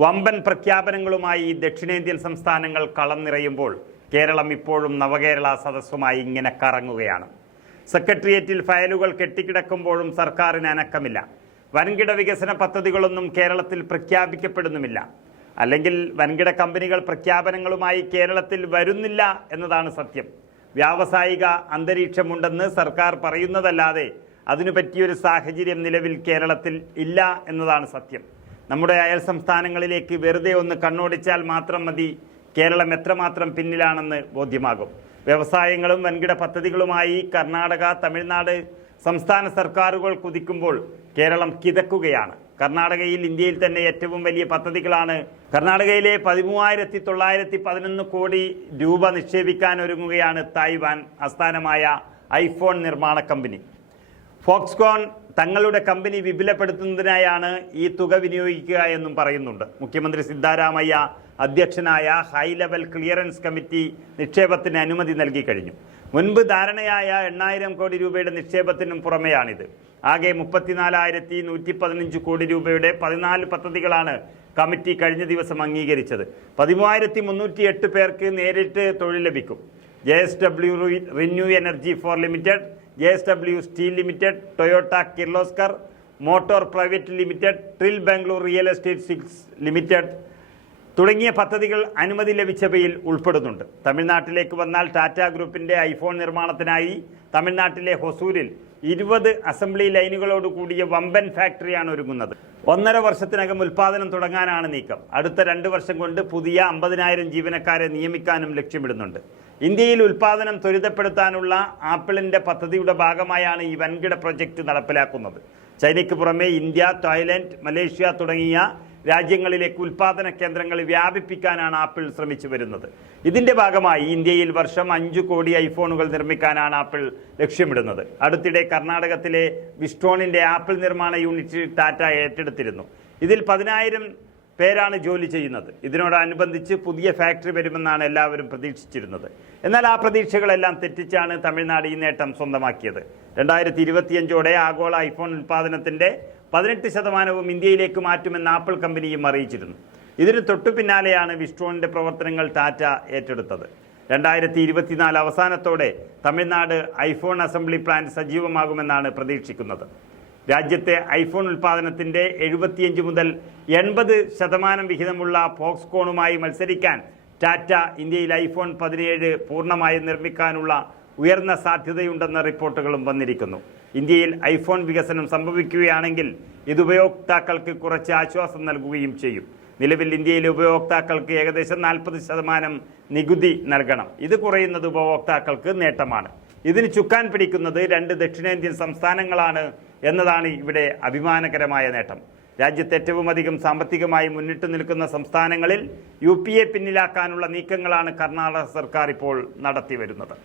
വമ്പൻ പ്രഖ്യാപനങ്ങളുമായി ദക്ഷിണേന്ത്യൻ സംസ്ഥാനങ്ങൾ കളം നിറയുമ്പോൾ കേരളം ഇപ്പോഴും നവകേരള സദസ്സുമായി ഇങ്ങനെ കറങ്ങുകയാണ്. സെക്രട്ടേറിയറ്റിൽ ഫയലുകൾ കെട്ടിക്കിടക്കുമ്പോഴും സർക്കാരിന് അനക്കമില്ല. വൻകിട വികസന പദ്ധതികളൊന്നും കേരളത്തിൽ പ്രഖ്യാപിക്കപ്പെടുന്നുമില്ല. അല്ലെങ്കിൽ വൻകിട കമ്പനികൾ പ്രഖ്യാപനങ്ങളുമായി കേരളത്തിൽ വരുന്നില്ല എന്നതാണ് സത്യം. വ്യാവസായിക അന്തരീക്ഷമുണ്ടെന്ന് സർക്കാർ പറയുന്നതല്ലാതെ അതിനു പറ്റിയൊരു സാഹചര്യം നിലവിൽ കേരളത്തിൽ ഇല്ല എന്നതാണ് സത്യം. നമ്മുടെ അയൽ സംസ്ഥാനങ്ങളിലേക്ക് വെറുതെ ഒന്ന് കണ്ണോടിച്ചാൽ മാത്രം മതി. കേരളം എത്രമാത്രം പിന്നിലാണെന്ന് ബോധ്യമാകും. വ്യവസായങ്ങളും വൻകിട പദ്ധതികളുമായി കർണാടക തമിഴ്നാട് സംസ്ഥാന സർക്കാരുകൾ കുതിക്കുമ്പോൾ കേരളം കിതക്കുകയാണ്. കർണാടകയിൽ ഇന്ത്യയിൽ തന്നെ ഏറ്റവും വലിയ പദ്ധതികളാണ്. കർണാടകയിലെ പതിമൂവായിരത്തി തൊള്ളായിരത്തി പതിനൊന്ന് കോടി രൂപ നിക്ഷേപിക്കാൻ ഒരുങ്ങുകയാണ് തായ്വാൻ ആസ്ഥാനമായ ഐഫോൺ നിർമ്മാണ കമ്പനി. ഫോക്സ്കോൺ തങ്ങളുടെ കമ്പനി വിപുലപ്പെടുത്തുന്നതിനായാണ് ഈ തുക വിനിയോഗിക്കുക എന്നും പറയുന്നുണ്ട്. മുഖ്യമന്ത്രി സിദ്ധാരാമയ്യ അധ്യക്ഷനായ ഹൈ ലെവൽ ക്ലിയറൻസ് കമ്മിറ്റി നിക്ഷേപത്തിന് അനുമതി നൽകി കഴിഞ്ഞു. മുൻപ് ധാരണയായ എണ്ണായിരം കോടി രൂപയുടെ നിക്ഷേപത്തിനും പുറമെയാണിത്. ആകെ മുപ്പത്തിനാലായിരത്തി നൂറ്റി പതിനഞ്ച് കോടി രൂപയുടെ പതിനാല് പദ്ധതികളാണ് കമ്മിറ്റി കഴിഞ്ഞ ദിവസം അംഗീകരിച്ചത്. പതിമൂവായിരത്തി മുന്നൂറ്റി എട്ട് പേർക്ക് നേരിട്ട് തൊഴിൽ ലഭിക്കും. J S W renew energy four limited J S W steel limited Toyota Kirloskar motor private limited Trill Bangalore real estate six limited തുടങ്ങിയ പദ്ധതികൾ അനുമതി ലഭിച്ചവയിൽ ഉൾപ്പെടുന്നുണ്ട്. തമിഴ്നാട്ടിലേക്ക് വന്നാൽ ടാറ്റ ഗ്രൂപ്പിന്റെ ഐഫോൺ നിർമ്മാണത്തിനായി തമിഴ്നാട്ടിലെ ഹൊസൂരിൽ ഇരുപത് അസംബ്ലി ലൈനുകളോട് കൂടിയ വമ്പൻ ഫാക്ടറിയാണ് ഒരുങ്ങുന്നത്. ഒന്നര വർഷത്തിനകം ഉൽപ്പാദനം തുടങ്ങാനാണ് നീക്കം. അടുത്ത രണ്ട് വർഷം കൊണ്ട് പുതിയ അമ്പതിനായിരം ജീവനക്കാരെ നിയമിക്കാനും ലക്ഷ്യമിടുന്നുണ്ട്. ഇന്ത്യയിൽ ഉൽപാദനം ത്വരിതപ്പെടുത്താനുള്ള ആപ്പിളിന്റെ പദ്ധതിയുടെ ഭാഗമായാണ് ഈ വൻകിട പ്രൊജക്റ്റ് നടപ്പിലാക്കുന്നത്. ചൈനയ്ക്ക് പുറമെ ഇന്ത്യ തായ്ലൻഡ് മലേഷ്യ തുടങ്ങിയ രാജ്യങ്ങളിലേക്ക് ഉൽപാദന കേന്ദ്രങ്ങൾ വ്യാപിപ്പിക്കാനാണ് ആപ്പിൾ ശ്രമിച്ചു വരുന്നത്. ഇതിന്റെ ഭാഗമായി ഇന്ത്യയിൽ വർഷം അഞ്ചു കോടി ഐഫോണുകൾ നിർമ്മിക്കാനാണ് ആപ്പിൾ ലക്ഷ്യമിടുന്നത്. അടുത്തിടെ കർണാടകത്തിലെ വിസ്ട്രോണിന്റെ ആപ്പിൾ നിർമ്മാണ യൂണിറ്റ് ടാറ്റ ഏറ്റെടുത്തിരുന്നു. ഇതിൽ പതിനായിരം പേരാണ് ജോലി ചെയ്യുന്നത്. ഇതിനോടനുബന്ധിച്ച് പുതിയ ഫാക്ടറി വരുമെന്നാണ് എല്ലാവരും പ്രതീക്ഷിച്ചിരുന്നത്. എന്നാൽ ആ പ്രതീക്ഷകളെല്ലാം തെറ്റിച്ചാണ് തമിഴ്നാട് ഈ നേട്ടം സ്വന്തമാക്കിയത്. രണ്ടായിരത്തി ഇരുപത്തിയഞ്ചോടെ ആഗോള ഐഫോൺ ഉൽപ്പാദനത്തിന്റെ പതിനെട്ട് ശതമാനവും ഇന്ത്യയിലേക്ക് മാറ്റുമെന്ന് ആപ്പിൾ കമ്പനിയും അറിയിച്ചിരുന്നു. ഇതിന് തൊട്ടു പിന്നാലെയാണ് വിഷ്ണുവിന്റെ പ്രവർത്തനങ്ങൾ ടാറ്റ ഏറ്റെടുത്തത്. രണ്ടായിരത്തി ഇരുപത്തിനാല് അവസാനത്തോടെ തമിഴ്നാട് ഐഫോൺ അസംബ്ലി പ്ലാന്റ് സജീവമാകുമെന്നാണ് പ്രതീക്ഷിക്കുന്നത്. രാജ്യത്തെ ഐഫോൺ ഉൽപ്പാദനത്തിന്റെ എഴുപത്തിയഞ്ച് മുതൽ എൺപത് ശതമാനം വിഹിതമുള്ള ഫോക്സ്കോണുമായി മത്സരിക്കാൻ ടാറ്റ ഇന്ത്യയിൽ ഐഫോൺ പതിനേഴ് പൂർണമായി നിർമ്മിക്കാനുള്ള ഉയർന്ന സാധ്യതയുണ്ടെന്ന റിപ്പോർട്ടുകളും വന്നിരിക്കുന്നു. ഇന്ത്യയിൽ ഐഫോൺ വികസനം സംഭവിക്കുകയാണെങ്കിൽ ഇത് ഉപയോക്താക്കൾക്ക് കുറച്ച് ആശ്വാസം നൽകുകയും ചെയ്യും. നിലവിൽ ഇന്ത്യയിലെ ഉപയോക്താക്കൾക്ക് ഏകദേശം നാൽപ്പത് ശതമാനം നികുതി നൽകണം. ഇത് കുറയുന്നത് ഉപഭോക്താക്കൾക്ക് നേട്ടമാണ്. ഇതിന് ചുക്കാൻ പിടിക്കുന്നത് രണ്ട് ദക്ഷിണേന്ത്യൻ സംസ്ഥാനങ്ങളാണ് എന്നതാണ് ഇവിടെ അഭിമാനകരമായ നേട്ടം. രാജ്യത്ത് ഏറ്റവും അധികം സാമ്പത്തികമായി മുന്നിട്ട് നിൽക്കുന്ന സംസ്ഥാനങ്ങളിൽ യു പി എ പിന്നിലാക്കാനുള്ള നീക്കങ്ങളാണ് കർണാടക സർക്കാർ ഇപ്പോൾ നടത്തിവരുന്നത്.